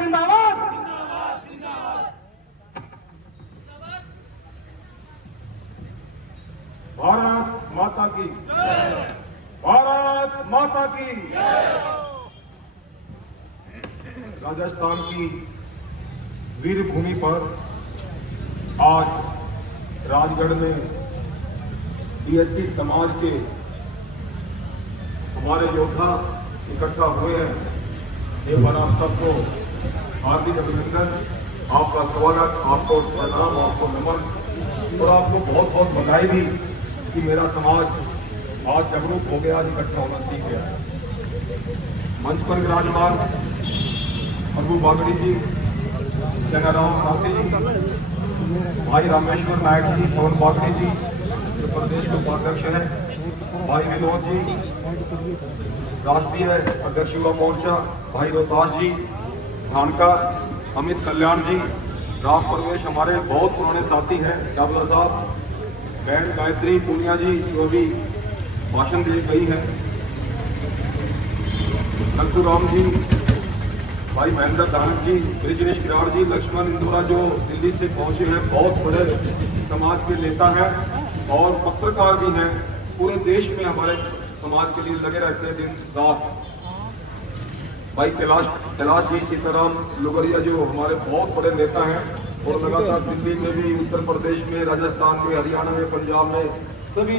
जिंदाबाद। भारत माता की, भारत माता की। राजस्थान की वीर भूमि पर आज राजगढ़ में बीएससी समाज के हमारे योद्धा इकट्ठा हुए हैं। एक बार आप सबको हार्दिक अभिनंदन, आपका स्वागत, आपको प्रणाम, आपको नमन और आपको बहुत बहुत बधाई भी कि मेरा समाज आज जागरूक हो गया, आज इकट्ठा होना सीख गया। मंच पर विराजमान अबू बागड़ी जी, चनाराम साथी जी, भाई रामेश्वर नायक जी, पवन बागड़ी जी जो प्रदेश के उपाध्यक्ष हैं, भाई विनोद जी, राष्ट्रीय अध्यक्ष युवा मोर्चा, भाई रोहतास जी, धानकर, अमित कल्याण जी, राम परवेश हमारे बहुत पुराने साथी हैं, डाबला साहब, बहन गायत्री पूनिया जी जो अभी भाषण दे गई है, नंदू राम जी, भाई महेंद्र दानक जी, ब्रिजनेश किराड़ जी, लक्ष्मण इंदोरा जो दिल्ली से पहुंचे हैं, बहुत बड़े समाज के नेता हैं और पत्रकार भी हैं, पूरे देश में हमारे समाज के लिए लगे रहते हैं दिन रात। भाई कैलाश जी, सीताराम लोगरिया जो हमारे बहुत बड़े नेता हैं और लगातार दिल्ली में भी, उत्तर प्रदेश में, राजस्थान में, हरियाणा में, पंजाब में, सभी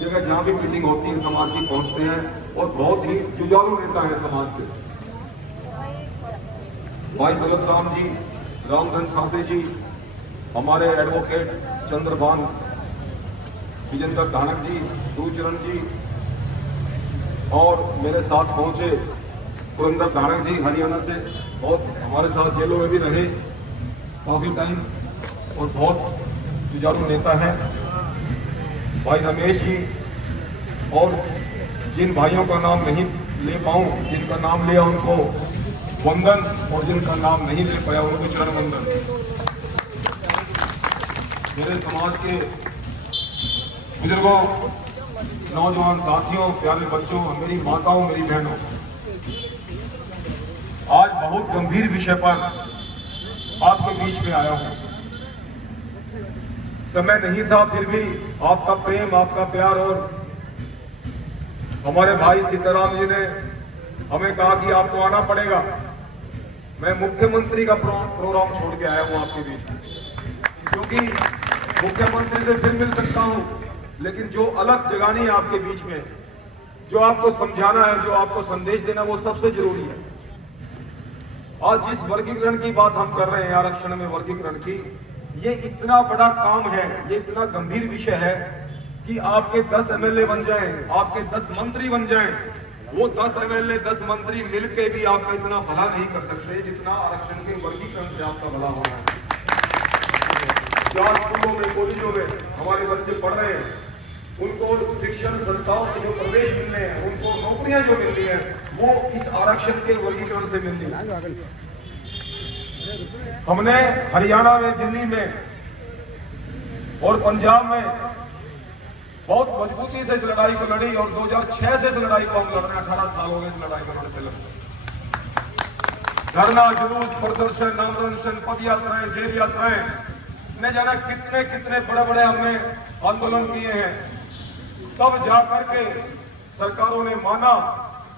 जगह जहाँ भी मीटिंग होती है समाज की पहुंचते हैं और बहुत ही जुझारू नेता है समाज के। भाई दौलत राम जी, रामधन सासे जी, हमारे एडवोकेट चंद्रभान विजेंद्र धानक जी, गुरुचरण जी और मेरे साथ पहुंचे पुरंदर धानक जी हरियाणा से, बहुत हमारे साथ जेलों में भी रहे काफी टाइम और बहुत जुझारू नेता हैं। भाई रमेश जी और जिन भाइयों का नाम नहीं ले पाऊं, जिनका नाम लिया उनको वंदन और जिनका नाम नहीं ले पाया उनको चरण वंदन। मेरे समाज के बुजुर्गों, नौजवान साथियों, प्यारे बच्चों, मेरी माताओं, मेरी बहनों, आज बहुत गंभीर विषय पर आपके बीच में आया हूं। समय नहीं था, फिर भी आपका प्रेम, आपका प्यार और हमारे भाई सीताराम जी ने हमें कहा कि आपको आना पड़ेगा। मैं मुख्यमंत्री का प्रोग्राम छोड़ के आया हूं आपके बीच में, क्योंकि मुख्यमंत्री से फिर मिल सकता हूं, लेकिन जो अलग जगानी है आपके बीच में, जो आपको समझाना है, जो आपको संदेश देना, वो सबसे जरूरी है। आज जिस वर्गीकरण की बात हम कर रहे हैं, आरक्षण में वर्गीकरण की, ये इतना बड़ा काम है, ये इतना गंभीर विषय है कि आपके 10 एमएलए बन जाएं, आपके 10 मंत्री बन जाएं, वो 10 एमएलए 10 मंत्री मिलके भी आपका इतना भला नहीं कर सकते जितना आरक्षण के वर्गीकरण से आपका भला होना है। जहाँ स्कूलों में, कॉलेजों में हमारे बच्चे पढ़ रहे हैं, उनको शिक्षण संस्थाओं के जो प्रवेश मिलने हैं, उनको नौकरियां जो मिलनी है, वो इस आरक्षण के वर्गीकरण से मिलनी है। हमने हरियाणा में, दिल्ली में और पंजाब में बहुत मजबूती से इस लड़ाई को लड़ी और 2006 से इस लड़ाई को हम लड़ रहे हैं। 18 साल हो गए इस लड़ाई को लड़ते लड़ते। धरना, जुलूस, प्रदर्शन, अनशन, पद यात्राएं, जेल यात्राएं, न जाने कितने कितने बड़े बड़े हमने आंदोलन किए हैं। तब जाकर के सरकारों ने माना,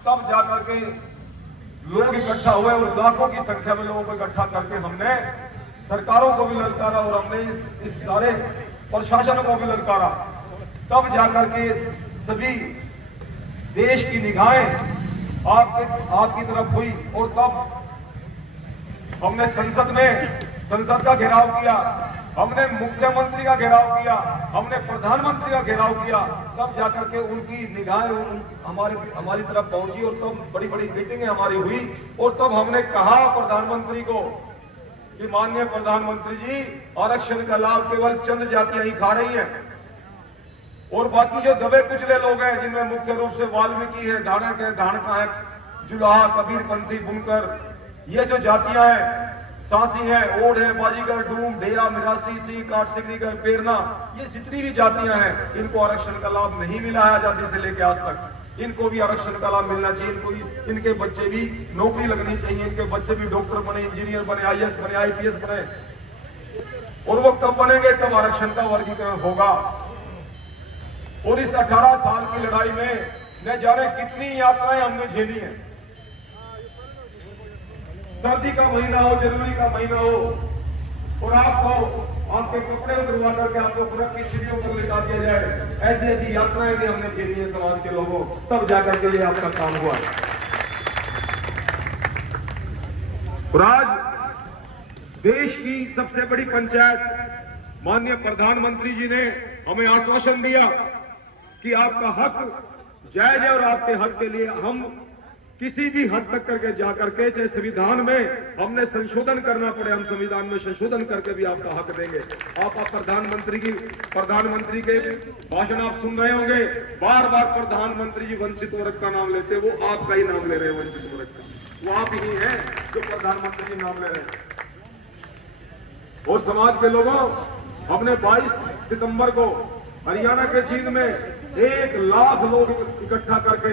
तब जाकर के लोग इकट्ठा हुए और लाखों की संख्या में लोगों को इकट्ठा करके हमने सरकारों को भी ललकारा और हमने इस सारे प्रशासन को भी ललकारा। तब जाकर के सभी देश की निगाहें आपकी तरफ हुई और तब हमने संसद का घेराव किया, हमने मुख्यमंत्री का घेराव किया, हमने प्रधानमंत्री का घेराव किया। तब जाकर के उनकी निगाहें हमारी तरफ पहुंची और तब बड़ी बड़ी मीटिंगें हमारी हुई और तब हमने कहा प्रधानमंत्री को कि माननीय प्रधानमंत्री जी, आरक्षण का लाभ केवल चंद जातियां ही खा रही हैं और बाकी जो दबे कुचले लोग हैं, जिनमें मुख्य रूप से वाल्मीकि है, धानक है, धानका है, जुलाहा, कबीरपंथी, बुनकर, ये जो जातियां हैं, सांसी है, ओढ़ है, बाजीगर, डूम, ढेया, मिरासी, सी, काट, सिकरीगर, पेरना, ये जितनी भी जातियां हैं, इनको आरक्षण का लाभ नहीं मिला है आजादी से लेकर आज तक। इनको भी आरक्षण का लाभ मिलना चाहिए, इनके बच्चे भी नौकरी लगनी चाहिए, इनके बच्चे भी डॉक्टर बने, इंजीनियर बने, आईएएस बने, आईपीएस बने। और वो कब बनेंगे? तब आरक्षण का वर्गीकरण होगा। और इस 18 साल की लड़ाई में न जाने कितनी यात्राएं हमने झेली हैं। सर्दी का महीना हो, जनवरी का महीना हो, और आपको आपके कपड़े उतरवा करके आपको बर्फ की सीढ़ियों पर लेटा दिया जाए, ऐसी ऐसी यात्राएं भी हमने झेली है समाज के लोगों, तब जाकर के ये आपका काम हुआ। और आज देश की सबसे बड़ी पंचायत माननीय प्रधानमंत्री जी ने हमें आश्वासन दिया कि आपका हक जायज है और आपके हक के लिए हम किसी भी हद तक करके जाकर के, चाहे संविधान में हमने संशोधन करना पड़े, हम संविधान में संशोधन करके भी आपका हक देंगे। आप प्रधानमंत्री के भाषण आप सुन रहे होंगे, बार बार प्रधानमंत्री जी वंचित वर्ग का नाम लेते, वो आपका ही नाम ले रहे हैं, वंचित वर्ग का, वो आप ही हैं जो प्रधानमंत्री जी नाम ले रहे हैं। और समाज के लोगों, हमने 22 सितंबर को हरियाणा के जींद में 1 लाख लोग इकट्ठा करके,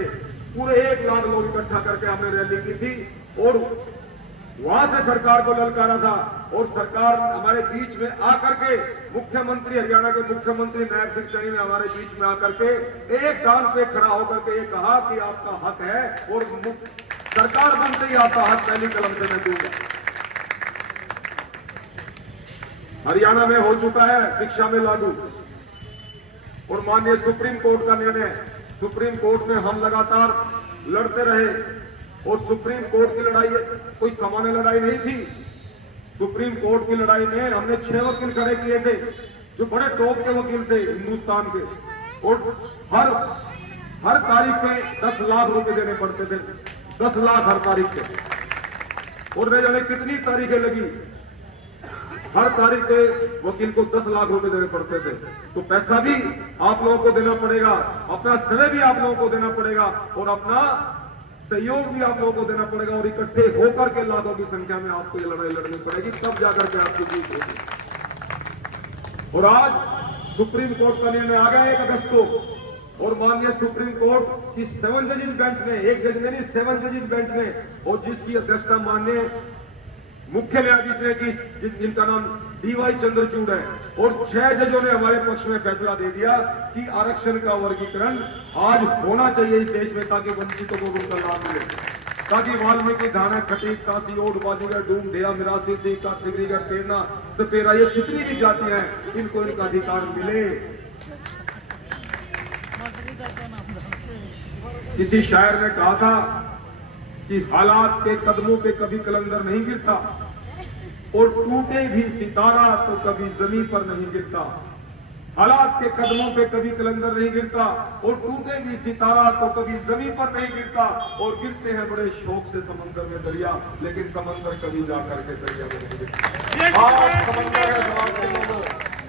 पूरे 1 लाख लोग इकट्ठा करके हमने रैली की थी और वहां से सरकार को ललकारा था। और सरकार हमारे बीच में आकर के, मुख्यमंत्री, हरियाणा के मुख्यमंत्री नायब सिंह सैनी ने हमारे बीच में आकर के एक टांग पे खड़ा होकर के ये कहा कि आपका हक है और सरकार बनते ही आपका हक पहली कलम से मैं दूंगा। हरियाणा में हो चुका है शिक्षा में लागू, और माननीय सुप्रीम कोर्ट का निर्णय, सुप्रीम कोर्ट में हम लगातार लड़ते रहे और सुप्रीम कोर्ट की लड़ाई कोई सामान्य लड़ाई नहीं थी। सुप्रीम कोर्ट की लड़ाई में हमने 6 वकील खड़े किए थे जो बड़े टॉप के वकील थे हिंदुस्तान के, और हर तारीख पे 10 लाख रुपए देने पड़ते थे, 10 लाख हर तारीख पे। और न जाने कितनी तारीखें लगी, हर तारीख पे वकील को 10 लाख रुपए देने पड़ते थे। तो पैसा भी आप लोगों को देना पड़ेगा, अपना समय भी आप लोगों को देना पड़ेगा और अपना सहयोग भी आप लोगों को देना पड़ेगा, और इकट्ठे होकर के लाखों की संख्या में आपको ये लड़ाई लड़नी पड़ेगी, तब जाकर के आपकी जीत होगी। और आज सुप्रीम कोर्ट का निर्णय आ गया 1 अगस्त को, और माननीय सुप्रीम कोर्ट की 7 जजेस बेंच ने, 1 जज ने नहीं 7 जजेस बेंच ने, और जिसकी अध्यक्षता माननीय मुख्य न्यायाधीश ने की, जिनका नाम डीवाई चंद्रचूड़ है, और 6 जजों ने हमारे पक्ष में फैसला दे दिया कि आरक्षण का वर्गीकरण आज होना चाहिए इस देश में, ताकि वंचितों को उनका लाभ मिले, ताकि वाल्मीकि, धाना, खटीक, सासी, ओड, बाजूगर, डूम, ढेया, मिरासी, सीका, सिगरीगर, पेरना, सपेरा, ये जितनी भी जातियां हैं, इनको इनका अधिकार मिले। किसी शायर ने कहा था कि हालात के कदमों पे कभी कलंदर नहीं गिरता, और टूटे भी सितारा तो कभी जमीन पर नहीं गिरता। हालात के कदमों पे कभी कलंदर नहीं गिरता, और टूटे भी सितारा तो कभी जमीन पर नहीं गिरता। और गिरते हैं बड़े शौक से समंदर में दरिया, लेकिन समंदर कभी जाकर के दरिया में नहीं गिरता। आप समंदर है समाज के लोगों,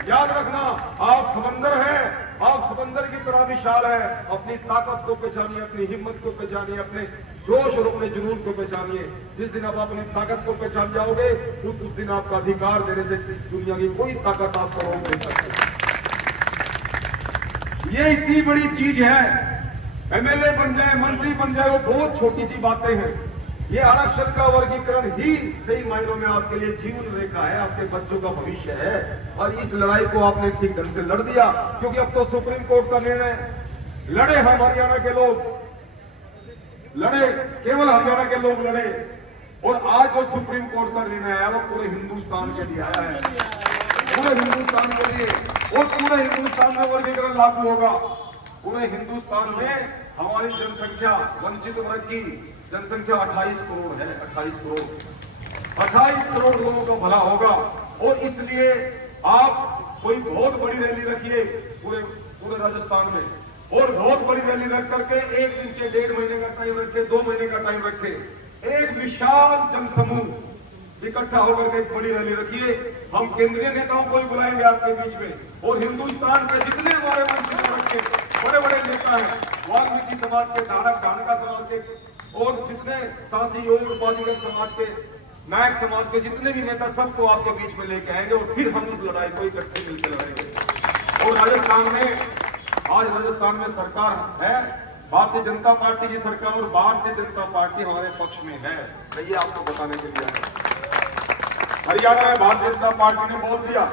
याद रखना, आप समंदर हैं, आप समंदर की तरह विशाल है। अपनी ताकत को पहचानिए, अपनी हिम्मत को पहचानिए, अपने जोश और अपने जुनून को पहचानिए। जिस दिन आप अपनी ताकत को पहचान जाओगे, खुद उस दिन आपका अधिकार देने से दुनिया की कोई ताकत आपको रोक नहीं सकती। ये इतनी बड़ी चीज है, एमएलए बन जाए, मंत्री बन जाए, वो बहुत छोटी सी बातें हैं। ये आरक्षण का वर्गीकरण ही सही मायनों में आपके लिए जीवन रेखा है, आपके बच्चों का भविष्य है। और इस लड़ाई को आपने ठीक ढंग से लड़ दिया, क्योंकि अब तो सुप्रीम कोर्ट का निर्णय लड़े हम हरियाणा के लोग, लड़े केवल हरियाणा के लोग लड़े, और आज जो सुप्रीम कोर्ट का निर्णय आया वो पूरे हिंदुस्तान के लिए आया है, पूरे हिंदुस्तान के लिए। और पूरे हिंदुस्तान में वर्गीकरण लागू होगा। पूरे हिंदुस्तान में हमारी जनसंख्या, वंचित वर्ग की जनसंख्या 28 करोड़ है, 28 करोड़ लोगों को भला होगा। और इसलिए आप कोई बहुत बड़ी रैली रखिए पूरे राजस्थान में, और बहुत बड़ी रैली रख करके 1 दिन से 1.5 महीने का टाइम रखे, 2 महीने का टाइम रखे, एक विशाल जनसमूह इकट्ठा होकर के एक बड़ी रैली रखिए। हम केंद्रीय नेताओं को ही बुलाएंगे आपके बीच में, और हिंदुस्तान के जितने हमारे वंचित वर्ग के बड़े बड़े नेता हैं, वाल्मीकि समाज के, धानका समाज के, और जितने सासी, ओड, बाजूगर समाज के, नायक समाज के जितने भी नेता, सबको आपके बीच में लेके आएंगे, और फिर हम इस लड़ाई को इकट्ठे मिलकर लड़ेंगे। और राजस्थान में, आज राजस्थान में सरकार है, भारतीय जनता पार्टी की सरकार और भारतीय जनता पार्टी हमारे पक्ष में है, तो ये आपको बताने के लिए आया। हरियाणा में भारतीय जनता पार्टी ने बोल दिया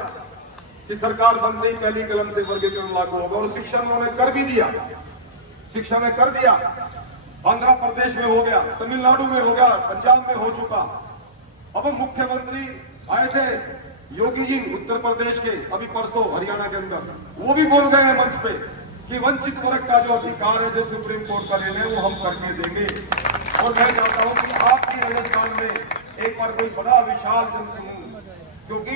कि सरकार बनते ही पहली कलम से वर्गीकरण लागू होगा, और शिक्षा में उन्होंने कर भी दिया, शिक्षा में कर दिया। आंध्र प्रदेश में हो गया, तमिलनाडु में हो गया, पंजाब में हो चुका। अब मुख्यमंत्री आए थे योगी जी उत्तर प्रदेश के अभी परसों हरियाणा के अंदर, वो भी बोल गए हैं मंच पे कि वंचित वर्ग का जो अधिकार है जो सुप्रीम कोर्ट का लेने वो हम करके देंगे। और मैं चाहता हूं कि आपकी राजस्थान में एक बार कोई बड़ा विशाल जनसमूह, क्योंकि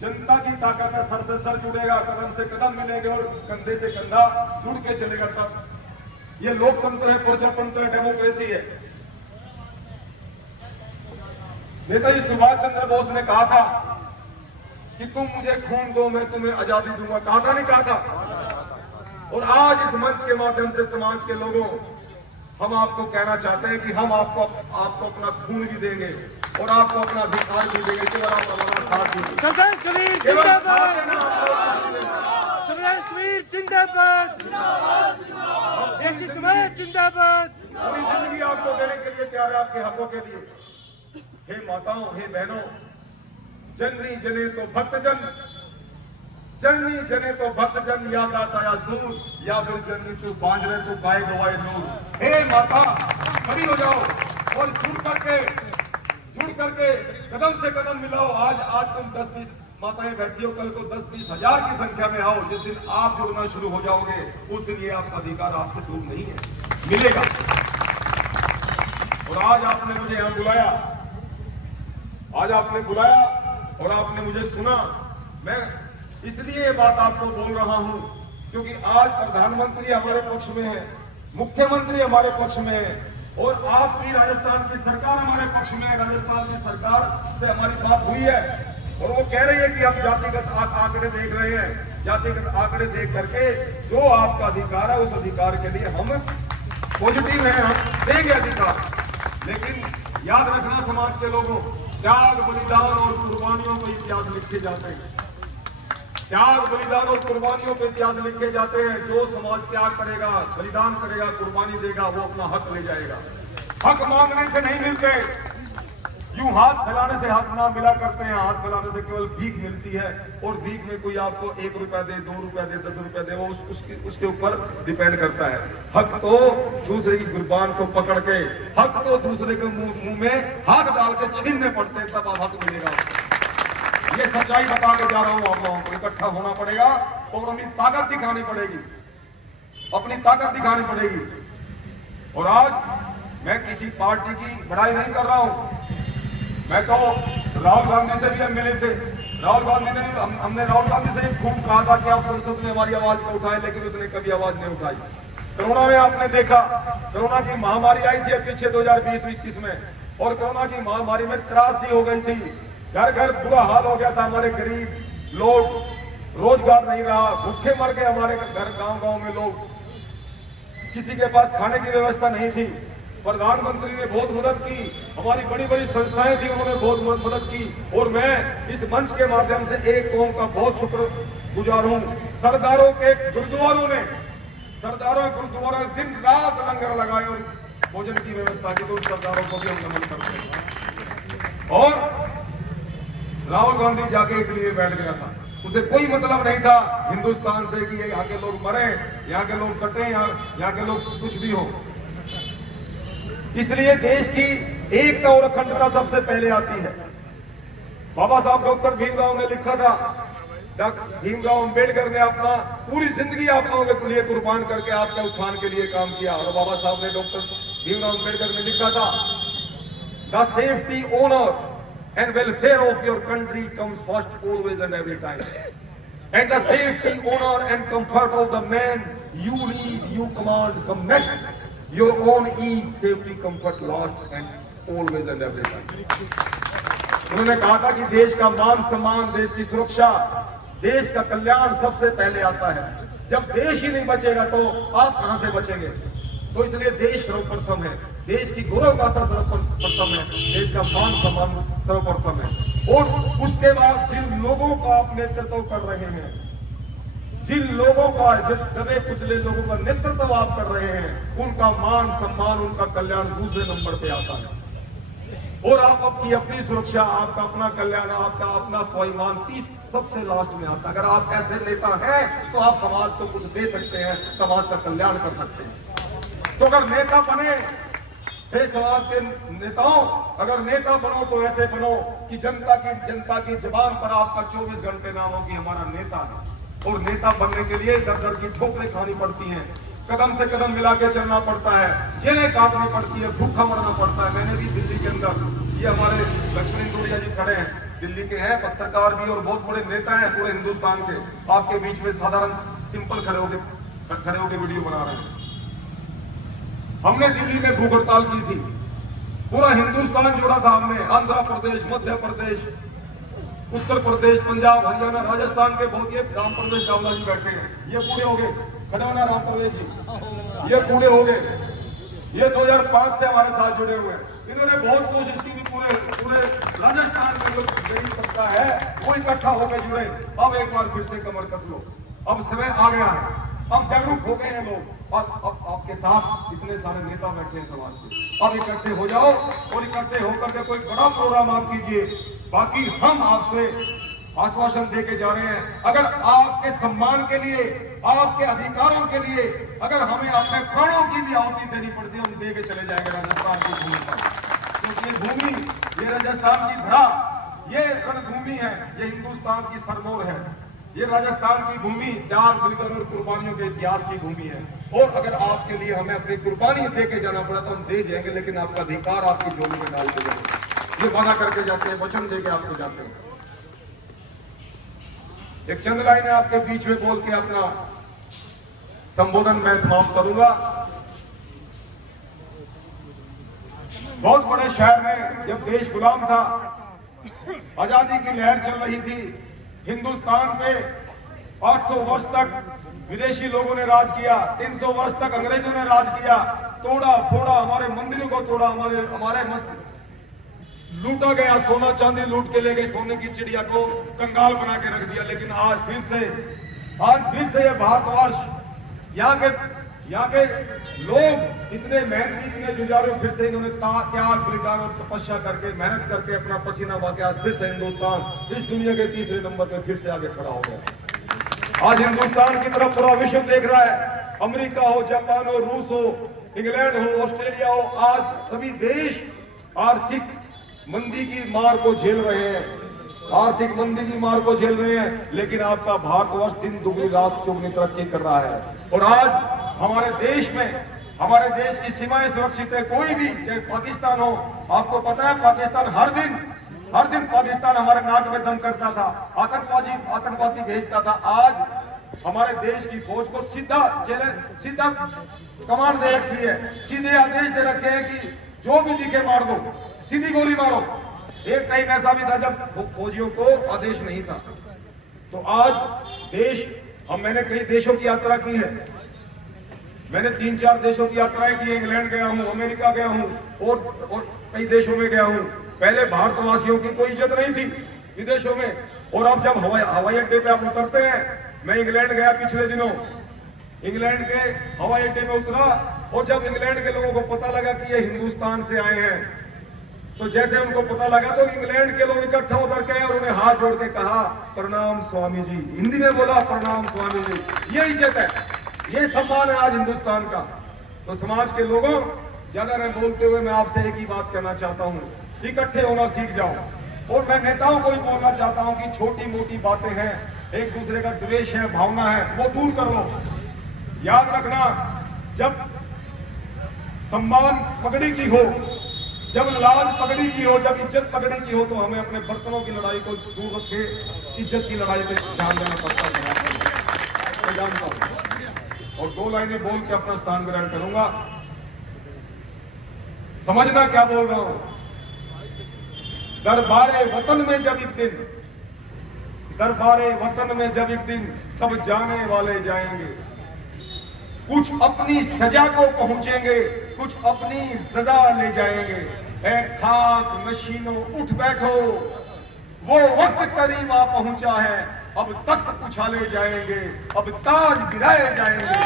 जनता की ताकत है, सर से सर जुड़ेगा, कदम से कदम मिलेंगे और कंधे से कंधा जुड़ के चलेगा, तब ये लोकतंत्र है, प्रजातंत्र है, डेमोक्रेसी है। नेताजी सुभाष चंद्र बोस ने कहा था कि तुम मुझे खून दो मैं तुम्हें आजादी दूंगा, कहा था नहीं कहा था? और आज इस मंच के माध्यम से समाज के लोगों हम आपको कहना चाहते हैं कि हम आपको अपना खून भी देंगे और आपको अपना अधिकार भी देंगे, केवल आप हमारा साथ दीजिए। सरदार कबीर जिंदाबाद, सरदार कबीर जिंदाबाद, देशी समाज जिंदाबाद। पूरी जिंदगी आपको देने के लिए तैयार है, आपके हकों के लिए। हे माताओं, हे बहनों, जननी जने तो भक्तजन, जननी जने तो भक्तजन, या दाता या सूर, या फिर जननी तू बांझ रहे तो गाय गवाए दूर। हे माता, खड़ी हो जाओ और जुड़ करके कदम से कदम मिलाओ। आज तुम 10-20 माताएं बैठी हो, कल को 10-20 हजार की संख्या में आओ। जिस दिन आप जुड़ना शुरू हो जाओगे उस दिन ये आपका अधिकार आपसे दूर नहीं है, मिलेगा। और आज आपने मुझे यहां बुलाया, आज आपने बुलाया और आपने मुझे सुना। मैं इसलिए ये बात आपको बोल रहा हूं क्योंकि आज प्रधानमंत्री हमारे पक्ष में है, मुख्यमंत्री हमारे पक्ष में है और आपकी राजस्थान की सरकार हमारे पक्ष में है। राजस्थान की सरकार से हमारी बात हुई है और वो कह रही है कि हम जातिगत आंकड़े देख रहे हैं, जातिगत आंकड़े देख करके जो आपका अधिकार है उस अधिकार के लिए हम पॉजिटिव हैं, हम देंगे अधिकार। लेकिन याद रखना समाज के लोगों, त्याग बलिदान और कुर्बानियों के इतिहास लिखे जाते हैं, त्याग बलिदान और कुर्बानियों के इतिहास लिखे जाते हैं। जो समाज त्याग करेगा, बलिदान करेगा, कुर्बानी देगा, वो अपना हक ले जाएगा। हक मांगने से नहीं मिलते, यूं हाथ फैलाने से हक ना मिला करते हैं। हाथ फैलाने से केवल भीख मिलती है और भीख में कोई आपको 1 रुपया दे, 2 रुपया दे, 10 रुपया दे, वो उसके ऊपर डिपेंड करता है। हक तो दूसरे की गुरबान को पकड़ के, हक तो दूसरे के मुंह में हाथ डाल के छीनने पड़ते हैं, तब आप हक मिलेगा। ये सच्चाई बता के जा रहा हूं आप लोगों को। इकट्ठा होना पड़ेगा और अपनी ताकत दिखानी पड़ेगी, अपनी ताकत दिखानी पड़ेगी। और आज मैं किसी पार्टी की बड़ाई नहीं कर रहा हूं। मैं तो राहुल गांधी से भी हम मिले थे, राहुल गांधी ने हमने राहुल गांधी से खूब कहा था कि आप संसद में हमारी आवाज को उठाएं, लेकिन उसने कभी आवाज नहीं उठाई। कोरोना में आपने देखा, कोरोना की महामारी आई थी पीछे 2020-21 में, और कोरोना की महामारी में त्रासदी हो गई थी, घर घर बुरा हाल हो गया था। हमारे गरीब लोग, रोजगार नहीं रहा, भूखे मर गए हमारे घर, गांव में लोग, किसी के पास खाने की व्यवस्था नहीं थी। प्रधानमंत्री ने बहुत मदद की, हमारी बड़ी बड़ी संस्थाएं थी, उन्होंने बहुत मदद की। और मैं इस मंच के माध्यम से एक कौम का बहुत शुक्रगुजार हूं। सरदारों के गुरुद्वारों ने, सरदारों के गुरुद्वारों दिन रात लंगर लगाए और भोजन की व्यवस्था की, तो उन सरदारों को भी हम नमन करते हैं। और राहुल गांधी जाके इटली में बैठ गया था, उसे कोई मतलब नहीं था हिंदुस्तान से कि यहाँ के लोग मरे, यहाँ के लोग कटे, यहाँ के लोग कुछ भी हो। इसलिए देश की एकता और अखंडता सबसे पहले आती है। बाबा साहब डॉक्टर भीमराव ने लिखा था, डॉक्टर भीमराव अंबेडकर ने अपना पूरी जिंदगी आप लोगों के लिए कुर्बान करके आपके उत्थान के लिए काम किया। और बाबा साहब ने, डॉक्टर भीमराव अंबेडकर ने लिखा था, the safety, honour and welfare of your country comes first, always and every time, and the safety, honor and comfort of the man you lead, you command come next. Your own ease, safety, comfort last and always and every time. उन्होंने कहा था कि देश का मान सम्मान, देश की सुरक्षा, देश का कल्याण सबसे पहले आता है। जब देश ही नहीं बचेगा तो आप कहां से बचेंगे? तो इसलिए देश सर्वप्रथम है, देश की गौरव गाथा सर्वप्रथम है, देश का मान सम्मान सर्वप्रथम है। और उसके बाद जिन लोगों का आप नेतृत्व कर रहे हैं, जिन लोगों का, दबे कुचले लोगों का नेतृत्व आप कर रहे हैं, उनका मान सम्मान, उनका कल्याण दूसरे नंबर पे आता है। और आप आपकी अपनी सुरक्षा, आपका अपना कल्याण, आपका अपना स्वाभिमान सबसे लास्ट में आता है। अगर आप ऐसे नेता हैं तो आप समाज को कुछ दे सकते हैं, समाज का कल्याण कर सकते हैं। तो अगर नेता बने, हे समाज के नेताओं, अगर नेता बनो तो ऐसे बनो कि जनता की जुबान पर आपका 24 घंटे नाम हो कि हमारा नेता है। और नेता बनने के लिए दर दर की ठोकरें खानी पड़ती हैं, कदम से कदम मिला के चलना पड़ता है, जेलें काटनी पड़ती है, भूखा मरना पड़ता है। मैंने भी दिल्ली के अंदर, ये हमारे लक्ष्मण इंदौरिया जी खड़े हैं, दिल्ली के हैं, पत्रकार भी और बहुत बड़े नेता हैं पूरे हिंदुस्तान के, आपके बीच में साधारण सिंपल खड़े होके वीडियो बना रहे हैं। हमने दिल्ली में भूख हड़ताल की थी, पूरा हिंदुस्तान जोड़ा था हमने, आंध्र प्रदेश, मध्य प्रदेश, उत्तर प्रदेश, पंजाब, हरियाणा, राजस्थान के बहुत, ये राम प्रवेश चावला जी बैठे हैं, ये पूरे हो गए, खड़े होना राम प्रवेश जी, ये पूरे हो गए, ये 2005 से हमारे साथ जुड़े हुए हैं। इन्होंने बहुत कोशिश की भी पूरे राजस्थान में जो नई सत्ता है वो इकट्ठा होकर जुड़े। अब एक बार फिर से कमर कस लो, अब समय आ गया है, अब जागरूक हो गए हैं लोग, और अब आपके साथ इतने सारे नेता बैठे हैं समाज के, अब इकट्ठे हो जाओ और इकट्ठे होकर के कोई बड़ा प्रोग्राम आप कीजिए। बाकी हम आपसे आश्वासन देके जा रहे हैं, अगर आपके सम्मान के लिए, आपके अधिकारों के लिए, अगर हमें अपने प्राणों की भी आहुति देनी पड़ती है, हम दे के चले जाएंगे राजस्थान की भूमि पर। क्योंकि ये भूमि, ये राजस्थान की धरा, ये रणभूमि है, ये हिंदुस्तान की सरमोर है, ये राजस्थान की भूमि त्याग, बलिदान और कुर्बानियों के इतिहास की भूमि है। और अगर आपके लिए हमें अपनी कुर्बानी दे के जाना पड़ा तो हम दे जाएंगे, लेकिन आपका अधिकार आपकी झोली में डाल के जाएंगे। ये वादा करके जाते हैं, वचन दे के आपको जाते हैं। एक चंद लाइनें आपके बीच में बोल के अपना संबोधन मैं समाप्त करूंगा। बहुत बड़े शहर में जब देश गुलाम था, आजादी की लहर चल रही थी, हिंदुस्तान पे 800 वर्ष तक विदेशी लोगों ने राज किया, 300 वर्ष तक अंग्रेजों ने राज किया, तोड़ा फोड़ा, हमारे मंदिरों को तोड़ा, हमारे मस्त लूटा गया, सोना चांदी लूट के ले गए, सोने की चिड़िया को कंगाल बना के रख दिया। लेकिन आज फिर से ये भारतवर्ष, यहाँ के लोग इतने मेहनती, इतने जुझारू, फिर से इन्होंने त्याग, बलिदान और तपस्या करके, मेहनत करके, अपना पसीना बहा, आज फिर से हिंदुस्तान इस दुनिया के तीसरे नंबर पे फिर से आगे खड़ा हो गया। आज हिंदुस्तान की तरफ पूरा विश्व देख रहा है, अमेरिका हो, जापान हो, रूस हो, इंग्लैंड हो, ऑस्ट्रेलिया हो, आज सभी देश आर्थिक मंदी की मार को झेल रहे हैं, आर्थिक मंदी की मार को झेल रहे हैं, लेकिन आपका भारतवर्ष दिन दुगनी रात चौगुनी तरक्की कर रहा है। और आज हमारे देश में, हमारे देश की सीमाएं सुरक्षित है। कोई भी, चाहे पाकिस्तान हो, आपको पता है पाकिस्तान हर दिन पाकिस्तान हमारे नाक में दम करता था, आतंकवादी भेजता था। आज हमारे देश की फौज को सीधा कमांड दे रखी है, सीधे आदेश दे रखे हैं कि जो भी दिखे मार दो, सीधी गोली मारो। एक टाइम ऐसा भी था जब फौजियों को आदेश नहीं था। तो आज देश, मैंने कई देशों की यात्रा की है, मैंने 3-4 देशों की यात्राएं की, इंग्लैंड गया हूं, अमेरिका गया हूं और कई देशों में गया हूं। पहले भारतवासियों की कोई इज्जत नहीं थी विदेशों में, और अब जब हवाई अड्डे पे आप उतरते हैं, मैं इंग्लैंड गया पिछले दिनों, इंग्लैंड के हवाई अड्डे में उतरा, और जब इंग्लैंड के लोगों को पता लगा कि ये हिंदुस्तान से आए हैं, तो जैसे उनको पता लगा तो इंग्लैंड के लोग इकट्ठा होकर के और उन्हें हाथ जोड़ के कहा, प्रणाम स्वामी जी, हिंदी में बोला, प्रणाम स्वामी जी। ये इज्जत है, ये सम्मान है आज हिंदुस्तान का। तो समाज के लोगों, ज्यादा न बोलते हुए मैं आपसे एक ही बात कहना चाहता हूँ, इकट्ठे होना सीख जाओ। और मैं नेताओं को भी बोलना चाहता हूँ कि छोटी मोटी बातें हैं, एक दूसरे का द्वेष है, भावना है, वो दूर कर लो। याद रखना, जब सम्मान पगड़ी की हो, जब लाज पगड़ी की हो, जब इज्जत पगड़ी की हो, तो हमें अपने बर्तनों की लड़ाई को दूर रखे, इज्जत की लड़ाई पे ध्यान देना पड़ता है। मैं जानता हूं, और 2 लाइनें बोल के अपना स्थान ग्रहण करूंगा। समझना क्या बोल रहा हूं। दरबारे वतन में जब एक दिन, दरबारे वतन में जब एक दिन सब जाने वाले जाएंगे, कुछ अपनी सजा को पहुंचेंगे, कुछ अपनी सजा ले जाएंगे। ऐ खाक नशीनों उठ बैठो, वो वक्त करीब आ पहुंचा है, अब तख्त उछाले जाएंगे, अब ताज गिराए जाएंगे।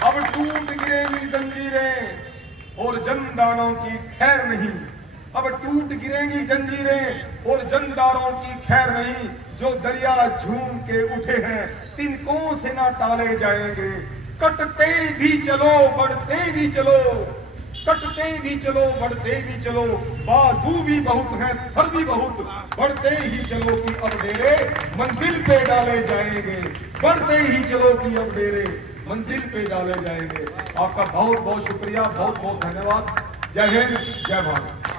अब टूट गिरेंगी जंजीरें और जंजीरों की खैर नहीं। अब टूट गिरेंगी जंजीरें और जंजीरों की खैर नहीं। जो दरिया झूम के उठे हैं तिनकों से ना टाले जाएंगे। कटते भी चलो बढ़ते भी चलो, कटते भी चलो बढ़ते भी चलो, बाजू भी बहुत हैं सर भी बहुत, बढ़ते ही चलो कि अब डेरे मंजिल पे डाले जाएंगे। बढ़ते ही चलो कि अब डेरे मंजिल पे डाले जाएंगे। आपका बहुत बहुत शुक्रिया, बहुत बहुत धन्यवाद। जय हिंद, जय भारत।